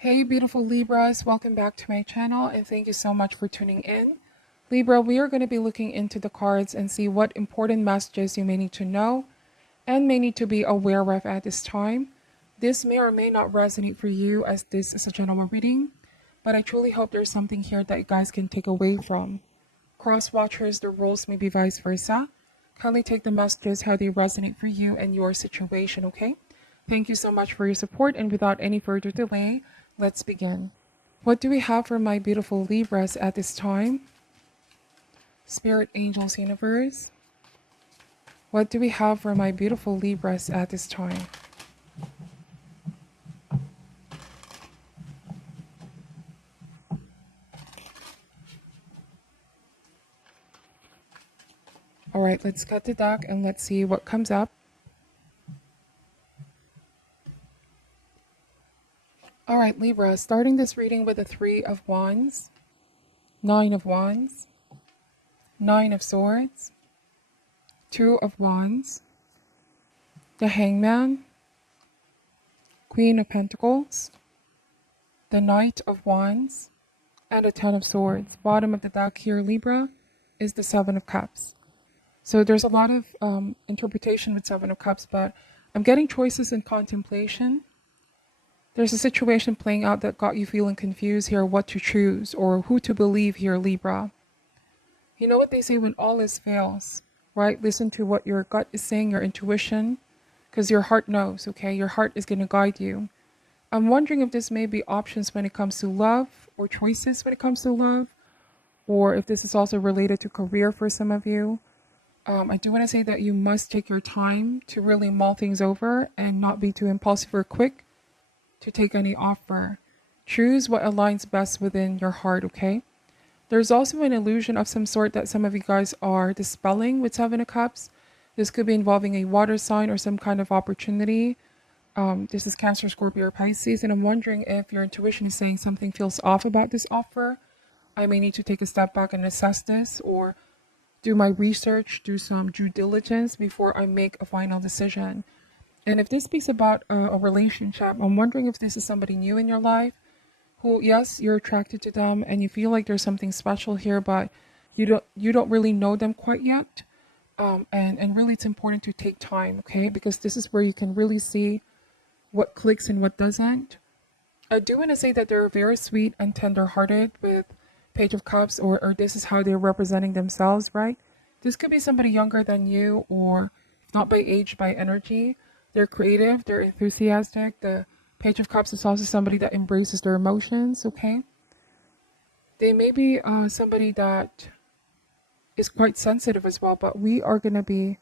Hey beautiful Libras, welcome back to my channel and thank you so much for tuning in. Libra, we are going to be looking into the cards and see what important messages you may need to know and may need to be aware of at this time. This may or may not resonate for you as this is a general reading, but I truly hope there's something here that you guys can take away from. Cross watchers, the rules may be vice versa. Kindly take the messages how they resonate for you and your situation, okay? Thank you so much for your support, and without any further delay, let's begin. What do we have for my beautiful Libras at this time? Spirit, Angels, Universe. What do we have for my beautiful Libras at this time? All right, let's cut the deck and let's see what comes up. All right, Libra, starting this reading with the Three of Wands, Nine of Wands, Nine of Swords, Two of Wands, the Hangman, Queen of Pentacles, the Knight of Wands, and the Ten of Swords. Bottom of the deck here, Libra, is the Seven of Cups. So there's a lot of interpretation with Seven of Cups, but I'm getting choices and contemplation. There's a situation playing out that got you feeling confused here, what to choose or who to believe here, Libra. You know what they say when all else fails, right? Listen to what your gut is saying, your intuition, because your heart knows, okay? Your heart is going to guide you. I'm wondering if this may be options when it comes to love or choices when it comes to love, or if this is also related to career for some of you. I do want to say that you must take your time to really mull things over and not be too impulsive or quick to take any offer. Choose what aligns best within your heart, okay? There's also an illusion of some sort that some of you guys are dispelling with Seven of Cups. This could be involving a water sign or some kind of opportunity. This is Cancer, Scorpio, or Pisces, and I'm wondering if your intuition is saying something feels off about this offer. I may need to take a step back and assess this, or do my research, do some due diligence before I make a final decision. And if this speaks about a relationship, I'm wondering if this is somebody new in your life who, yes, you're attracted to them and you feel like there's something special here, but you don't really know them quite yet. And really it's important to take time, okay? Because this is where you can really see what clicks and what doesn't. I do want to say that they're very sweet and tender-hearted with Page of Cups, or this is how they're representing themselves, right? This could be somebody younger than you, or if not by age, by energy. They're creative, they're enthusiastic. The Page of Cups is also somebody that embraces their emotions, okay? They may be somebody that is quite sensitive as well, but we are going to be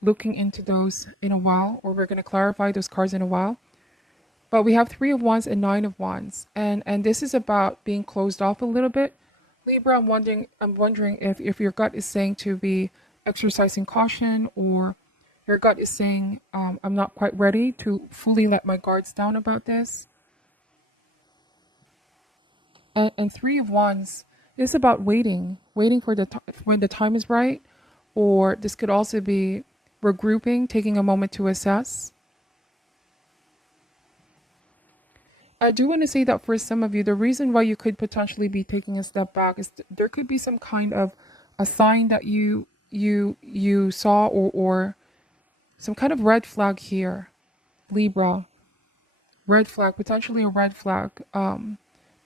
looking into those in a while, or we're going to clarify those cards in a while. But we have Three of Wands and Nine of Wands, and this is about being closed off a little bit. Libra, I'm wondering if your gut is saying to be exercising caution, or your gut is saying, I'm not quite ready to fully let my guards down about this. And Three of Wands is about waiting for when the time is right, or this could also be regrouping, taking a moment to assess. I do want to say that for some of you, the reason why you could potentially be taking a step back is there could be some kind of a sign that you saw, or some kind of red flag here, Libra. Red flag, potentially a red flag. And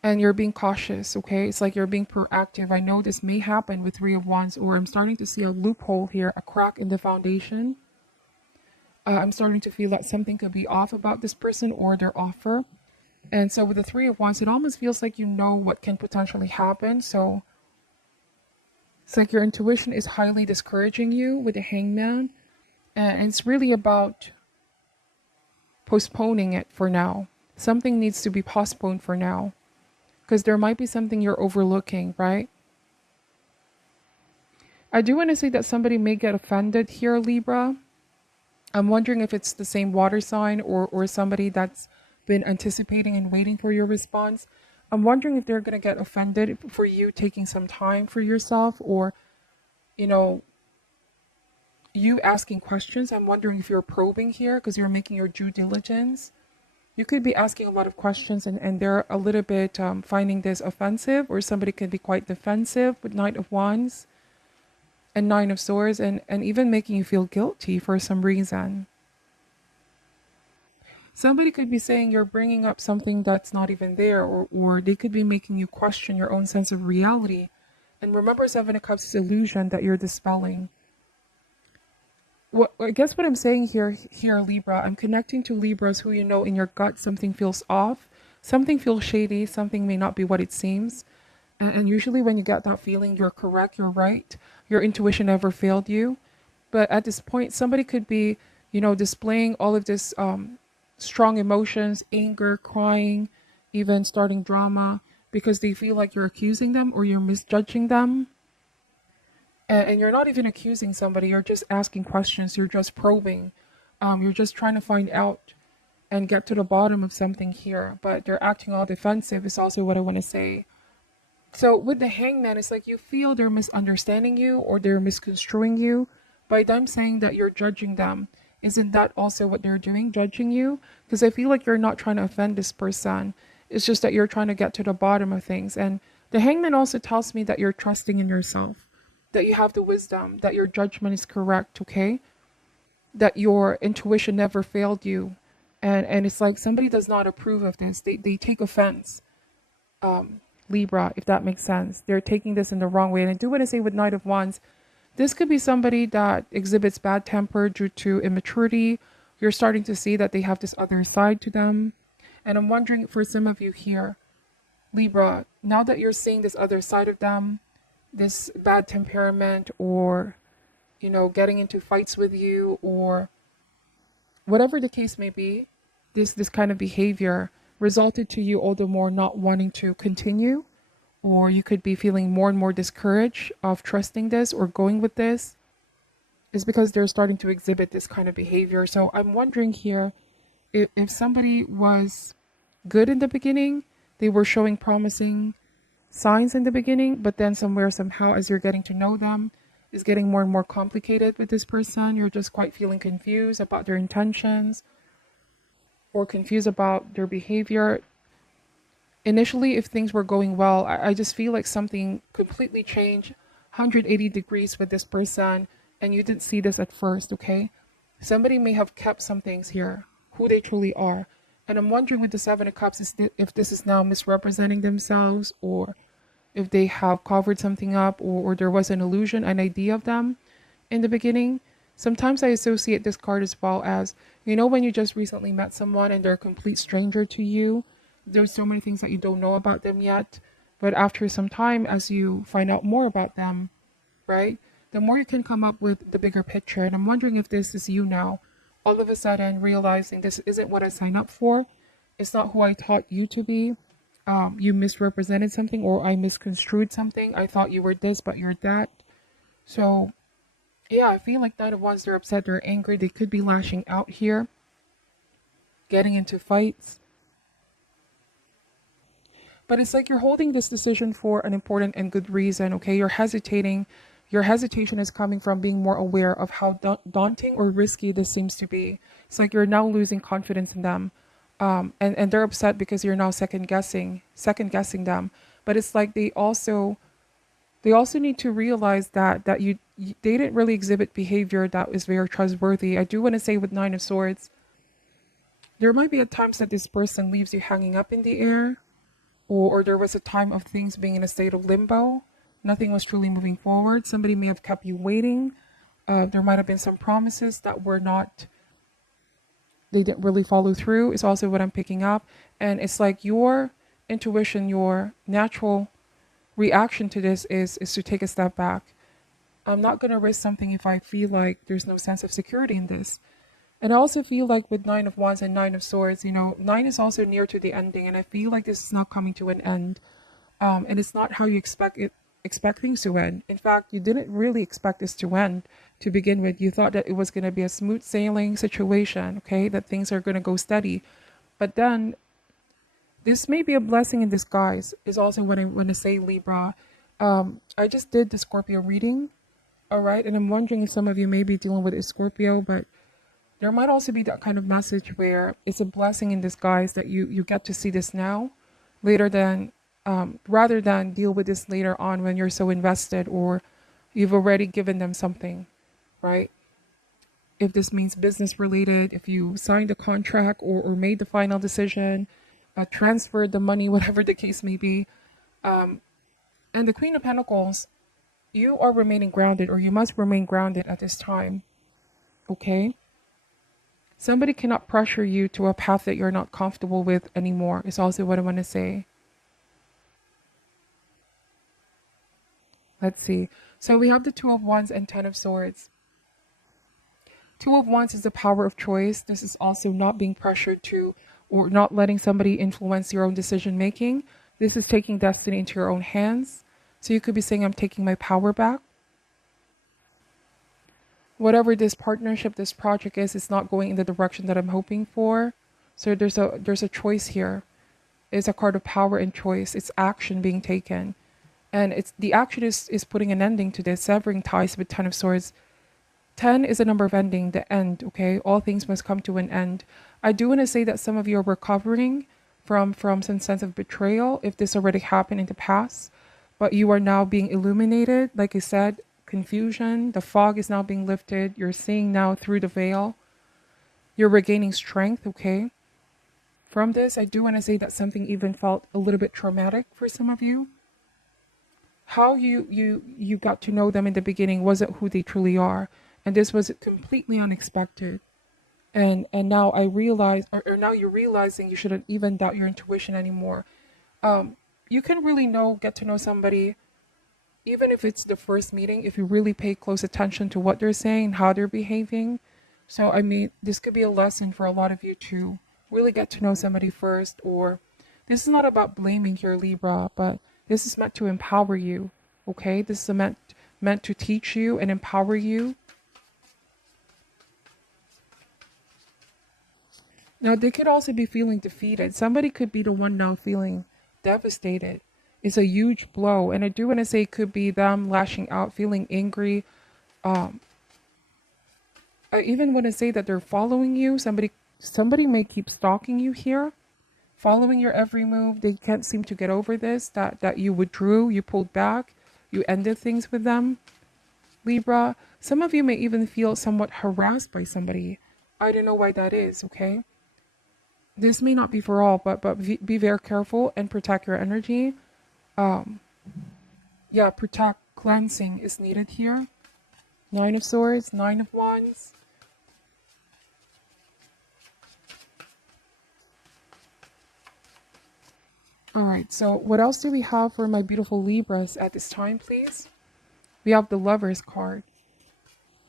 you're being cautious, okay? It's like you're being proactive. I know this may happen with Three of Wands, or I'm starting to see a loophole here, a crack in the foundation. I'm starting to feel that something could be off about this person or their offer. And so with the Three of Wands, it almost feels like you know what can potentially happen. So it's like your intuition is highly discouraging you with the Hangman. And it's really about postponing it for now. Something needs to be postponed for now, because there might be something you're overlooking, right? I do want to say that somebody may get offended here, Libra. I'm wondering if it's the same water sign, or somebody that's been anticipating and waiting for your response. I'm wondering if they're going to get offended for you taking some time for yourself, or, you asking questions. I'm wondering if you're probing here because you're making your due diligence. You could be asking a lot of questions, and they're a little bit finding this offensive, or somebody could be quite defensive with Knight of Wands and Nine of Swords, and even making you feel guilty for some reason. Somebody could be saying you're bringing up something that's not even there, or they could be making you question your own sense of reality. And remember, Seven of Cups is illusion that you're dispelling. What I guess what I'm saying here, Libra, I'm connecting to Libras who, you know, in your gut something feels off, something feels shady, something may not be what it seems. And usually when you get that feeling, you're correct, you're right. Your intuition never failed you. But at this point, somebody could be, you know, displaying all of this strong emotions, anger, crying, even starting drama because they feel like you're accusing them or you're misjudging them. And you're not even accusing somebody, you're just asking questions, you're just probing. You're just trying to find out and get to the bottom of something here, but they're acting all defensive, is also what I want to say. So with the Hangman, it's like you feel they're misunderstanding you or they're misconstruing you. By them saying that you're judging them, isn't that also what they're doing, judging you? Because I feel like you're not trying to offend this person. It's just that you're trying to get to the bottom of things. And the Hangman also tells me that you're trusting in yourself, that you have the wisdom, that your judgment is correct, okay? That your intuition never failed you. And it's like somebody does not approve of this. They take offense. Libra, if that makes sense. They're taking this in the wrong way. And I do want to say with Knight of Wands, this could be somebody that exhibits bad temper due to immaturity. You're starting to see that they have this other side to them. And I'm wondering for some of you here, Libra, now that you're seeing this other side of them, this bad temperament or, you know, getting into fights with you or whatever the case may be, this kind of behavior resulted to you all the more not wanting to continue, or you could be feeling more and more discouraged of trusting this or going with this, is because they're starting to exhibit this kind of behavior. So I'm wondering here, if somebody was good in the beginning, they were showing promising signs in the beginning, but then somewhere, somehow, as you're getting to know them, is getting more and more complicated with this person. You're just quite feeling confused about their intentions or confused about their behavior. Initially, if things were going well, I just feel like something completely changed 180 degrees with this person, and you didn't see this at first, okay? Somebody may have kept some things here, who they truly are. And I'm wondering with the Seven of Cups, if this is now misrepresenting themselves, or if they have covered something up, or there was an illusion, an idea of them in the beginning. Sometimes I associate this card as well as, you know, when you just recently met someone and they're a complete stranger to you, there's so many things that you don't know about them yet. But after some time, as you find out more about them, right, the more you can come up with the bigger picture. And I'm wondering if this is you now, all of a sudden realizing this isn't what I signed up for. It's not who I taught you to be. You misrepresented something, or I misconstrued something. I thought you were this, but you're that. So yeah, I feel like Knight of Wands, they're upset, they're angry, they could be lashing out here, getting into fights. But it's like you're holding this decision for an important and good reason, okay? You're hesitating. Your hesitation is coming from being more aware of how daunting or risky this seems to be. It's like you're now losing confidence in them. And they're upset because you're now second guessing them. But it's like they also need to realize that they didn't really exhibit behavior that is very trustworthy. I do want to say with Nine of Swords, there might be at times that this person leaves you hanging up in the air, or there was a time of things being in a state of limbo. Nothing was truly moving forward. Somebody may have kept you waiting. There might have been some promises that they didn't really follow through, is also what I'm picking up. And it's like your intuition, your natural reaction to this is to take a step back. I'm not going to risk something if I feel like there's no sense of security in this. And I also feel like with Nine of Wands and Nine of Swords, you know, Nine is also near to the ending, and I feel like this is not coming to an end. And it's not how you expect things to end. In fact, you didn't really expect this to end to begin with. You thought that it was going to be a smooth sailing situation, okay, that things are going to go steady. But then this may be a blessing in disguise, is also what I want to say, Libra. I just did the Scorpio reading, all right, and I'm wondering if some of you may be dealing with a Scorpio, but There might also be that kind of message where it's a blessing in disguise that you get to see this now, later than rather than deal with this later on when you're so invested or you've already given them something, right? If this means business related, if you signed a contract or made the final decision, transferred the money, whatever the case may be. And the Queen of Pentacles, you are remaining grounded, or you must remain grounded at this time, okay? Somebody cannot pressure you to a path that you're not comfortable with anymore, is also what I want to say. Let's see. So we have the Two of Wands and Ten of Swords. Two of Wands is the power of choice. This is also not being pressured to or not letting somebody influence your own decision making. This is taking destiny into your own hands. So you could be saying, I'm taking my power back. Whatever this partnership, this project is, it's not going in the direction that I'm hoping for. So there's a choice here. It's a card of power and choice. It's action being taken. And it's the action is putting an ending to this, severing ties with Ten of Swords. 10 is a number of ending, the end, okay? All things must come to an end. I do want to say that some of you are recovering from some sense of betrayal, if this already happened in the past. But you are now being illuminated. Like I said, confusion, the fog is now being lifted. You're seeing now through the veil. You're regaining strength, okay? From this, I do want to say that something even felt a little bit traumatic for some of you. How you got to know them in the beginning wasn't who they truly are. And this was completely unexpected. And now I realize, or now you're realizing you shouldn't even doubt your intuition anymore. You can really get to know somebody, even if it's the first meeting, if you really pay close attention to what they're saying, how they're behaving. So, I mean, this could be a lesson for a lot of you to really get to know somebody first. Or this is not about blaming your Libra, but this is meant to empower you, okay? This is meant to teach you and empower you. Now, they could also be feeling defeated. Somebody could be the one now feeling devastated. It's a huge blow. And I do want to say it could be them lashing out, feeling angry. I even want to say that they're following you. Somebody may keep stalking you here, following your every move. They can't seem to get over this, that you withdrew, you pulled back, you ended things with them. Libra, some of you may even feel somewhat harassed by somebody. I don't know why that is, okay? This may not be for all, but be very careful and protect your energy. Yeah, protect, cleansing is needed here. Nine of Swords, Nine of Wands. All right, so what else do we have for my beautiful Libras at this time, please? We have the Lovers card.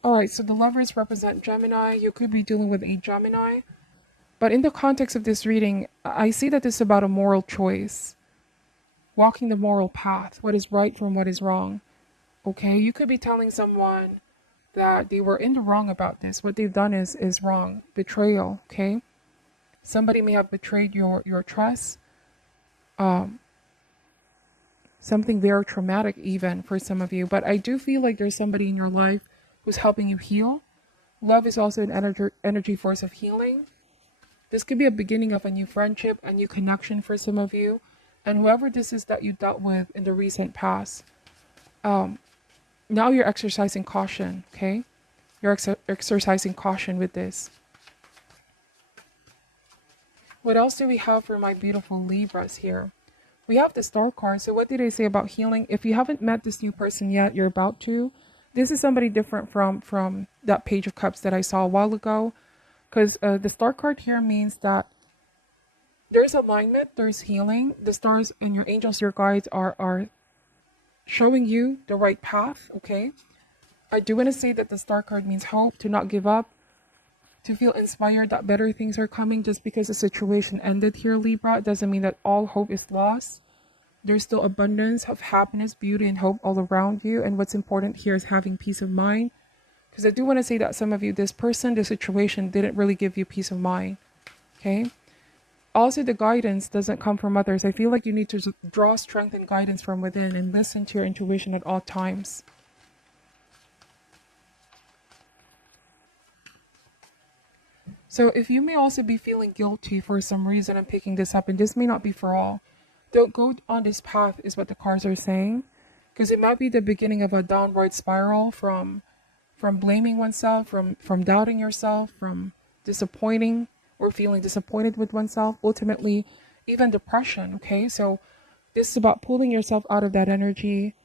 All right, so the Lovers represent Gemini. You could be dealing with a Gemini. But in the context of this reading, I see that this is about a moral choice. Walking the moral path. What is right from what is wrong. Okay, you could be telling someone that they were in the wrong about this. What they've done is wrong. Betrayal, okay? Somebody may have betrayed your trust. Something very traumatic even for some of you. But I do feel like there's somebody in your life who's helping you heal. Love is also an energy force of healing. This could be a beginning of a new friendship, a new connection for some of you. And whoever this is that you dealt with in the recent past, now you're exercising caution, okay? You're exercising caution with this. What else do we have for my beautiful Libras here? We have the Star card. So what did I say about healing? If you haven't met this new person yet, you're about to. This is somebody different from that Page of Cups that I saw a while ago. Because the Star card here means that there's alignment, there's healing. The stars and your angels, your guides are showing you the right path, okay? I do want to say that the Star card means hope, to not give up, to feel inspired that better things are coming. Just because the situation ended here, Libra, it doesn't mean that all hope is lost. There's still abundance of happiness, beauty, and hope all around you. And what's important here is having peace of mind. Because I do want to say that some of you, this situation didn't really give you peace of mind. Okay? Also, the guidance doesn't come from others. I feel like you need to draw strength and guidance from within and listen to your intuition at all times. So if you may also be feeling guilty for some reason, I'm picking this up, and this may not be for all. Don't go on this path, is what the cards are saying, because it might be the beginning of a downward spiral from blaming oneself, from doubting yourself, from disappointing or feeling disappointed with oneself, ultimately even depression. Okay, so this is about pulling yourself out of that energy,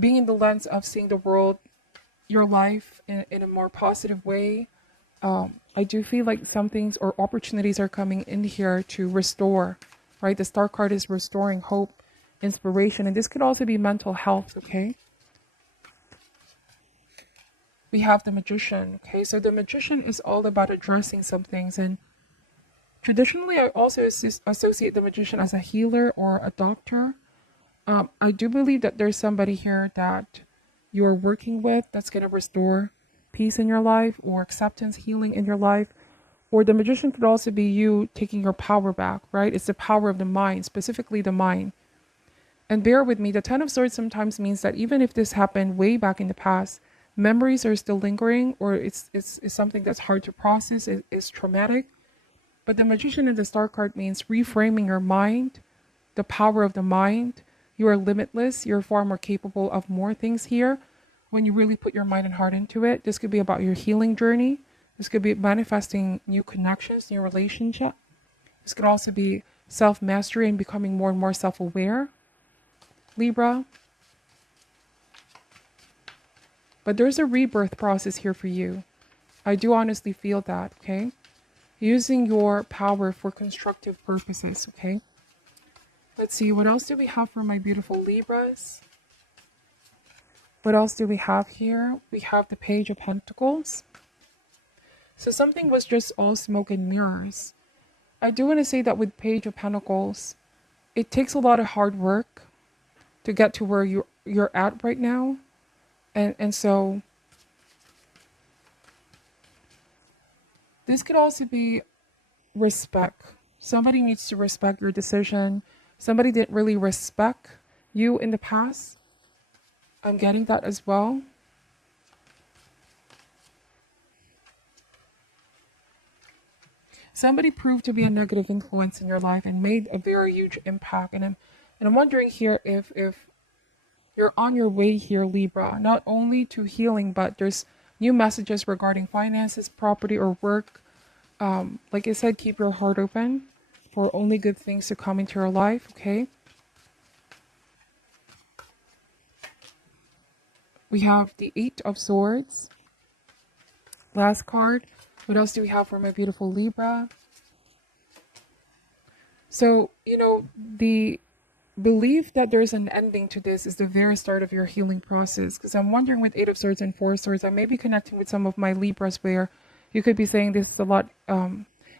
being in the lens of seeing the world, your life in a more positive way. I do feel like some things or opportunities are coming in here to restore, right? The Star card is restoring hope, inspiration, and this could also be mental health, okay? We have the Magician, okay? So the Magician is all about addressing some things, and traditionally I also associate the Magician as a healer or a doctor. I do believe that there's somebody here that you're working with that's going to restore peace in your life or acceptance, healing in your life. Or the Magician could also be you taking your power back, right? It's the power of the mind, specifically the mind. And bear with me, the Ten of Swords sometimes means that even if this happened way back in the past, memories are still lingering, or it's something that's hard to process, it's traumatic. But the Magician in the Star card means reframing your mind, the power of the mind. You are limitless. You're far more capable of more things here when you really put your mind and heart into it. This could be about your healing journey. This could be manifesting new connections, new relationship. This could also be self-mastery and becoming more and more self-aware, Libra. But there's a rebirth process here for you. I do honestly feel that, okay? Using your power for constructive purposes, okay? Let's see, what else do we have for my beautiful Libras? What else do we have here? We have the Page of Pentacles. So something was just all smoke and mirrors. I do want to say that with Page of Pentacles, it takes a lot of hard work to get to where you're at right now. And so this could also be respect. Somebody needs to respect your decision. Somebody didn't really respect you in the past. I'm getting that as well. Somebody proved to be a negative influence in your life and made a very huge impact. And I'm wondering here if you're on your way here, Libra, not only to healing, but there's new messages regarding finances, property, or work. Like I said, keep your heart open for only good things to come into your life, okay? We have the Eight of Swords. Last card. What else do we have for my beautiful Libra? So, the belief that there's an ending to this is the very start of your healing process. Because I'm wondering with Eight of Swords and Four of Swords, I may be connecting with some of my Libras where you could be saying this is a lot,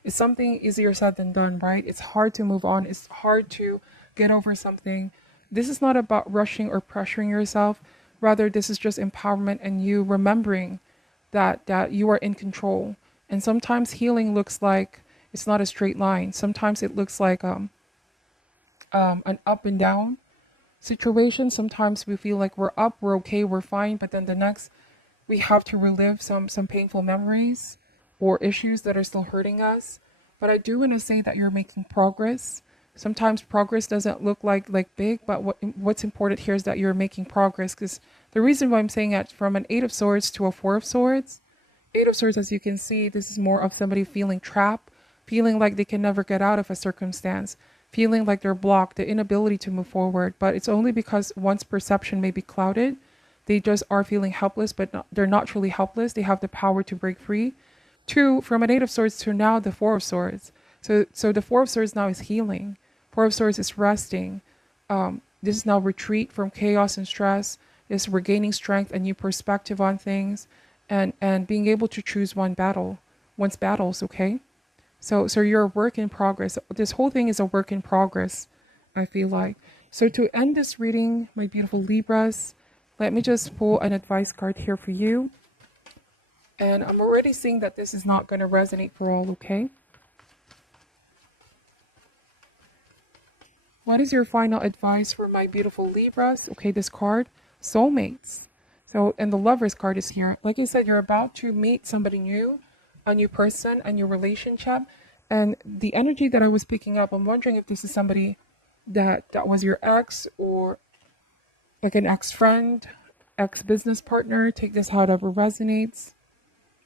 it's something easier said than done, right? It's hard to move on. It's hard to get over something. This is not about rushing or pressuring yourself. Rather, this is just empowerment and you remembering that you are in control. And sometimes healing looks like it's not a straight line. Sometimes it looks like an up and down situation. Sometimes we feel like we're up, we're okay, we're fine, but then the next we have to relive some painful memories or issues that are still hurting us. But I do want to say that you're making progress. Sometimes progress doesn't look like big, but what's important here is that you're making progress. Because the reason why I'm saying that from an Eight of Swords to a Four of Swords, Eight of Swords, as you can see, this is more of somebody feeling trapped, feeling like they can never get out of a circumstance, feeling like they're blocked, the inability to move forward. But it's only because one's perception may be clouded. They just are feeling helpless, but they're not truly helpless. They have the power to break free. Two, from an Eight of Swords to now the Four of Swords. So the Four of Swords now is healing. Four of Swords is resting. This is now retreat from chaos and stress. It's regaining strength, a new perspective on things, and being able to choose one's battles, okay? So you're a work in progress. This whole thing is a work in progress, I feel like. So to end this reading, my beautiful Libras, let me just pull an advice card here for you. And I'm already seeing that this is not going to resonate for all, okay? What is your final advice for my beautiful Libras? Okay, this card, soulmates. So, and the Lovers card is here. Like I said, you're about to meet somebody new. a new person, a new relationship. And the energy that I was picking up, I'm wondering if this is somebody that was your ex, or like an ex-friend, ex-business partner. Take this however resonates.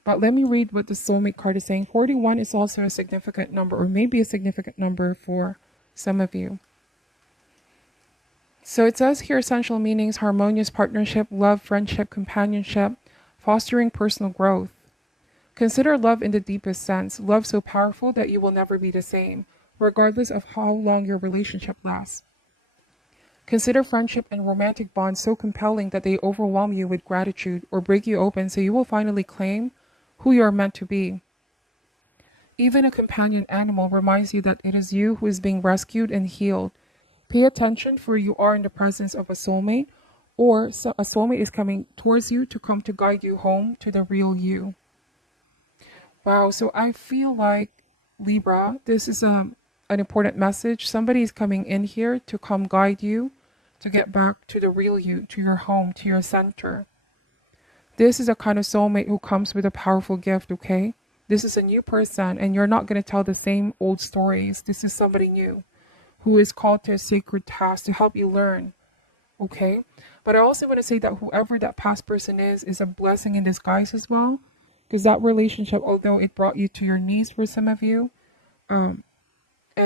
But let me read what the soulmate card is saying. 41 is also a significant number, or maybe a significant number for some of you. So it says here essential meanings: harmonious partnership, love, friendship, companionship, fostering personal growth. Consider love in the deepest sense, love so powerful that you will never be the same, regardless of how long your relationship lasts. Consider friendship and romantic bonds so compelling that they overwhelm you with gratitude or break you open so you will finally claim who you are meant to be. Even a companion animal reminds you that it is you who is being rescued and healed. Pay attention, for you are in the presence of a soulmate, or a soulmate is coming towards you to come to guide you home to the real you. Wow, so I feel like, Libra, this is an important message. Somebody is coming in here to come guide you to get back to the real you, to your home, to your center. This is a kind of soulmate who comes with a powerful gift, okay? This is a new person, and you're not going to tell the same old stories. This is somebody new who is called to a sacred task to help you learn, okay? But I also want to say that whoever that past person is a blessing in disguise as well, because that relationship, although it brought you to your knees for some of you, and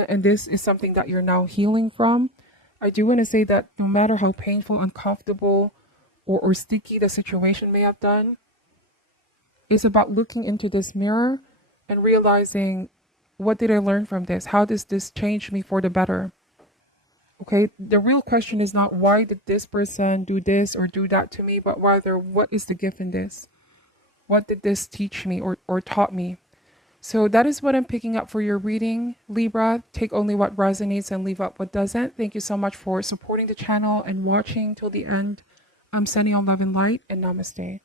this is something that you're now healing from, I do want to say that no matter how painful, uncomfortable, or sticky the situation may have done, it's about looking into this mirror and realizing, what did I learn from this? How does this change me for the better? Okay, the real question is not why did this person do this or do that to me, but rather, what is the gift in this? What did this teach me or taught me? So that is what I'm picking up for your reading, Libra. Take only what resonates and leave out what doesn't. Thank you so much for supporting the channel and watching till the end. I'm sending all love and light, and namaste.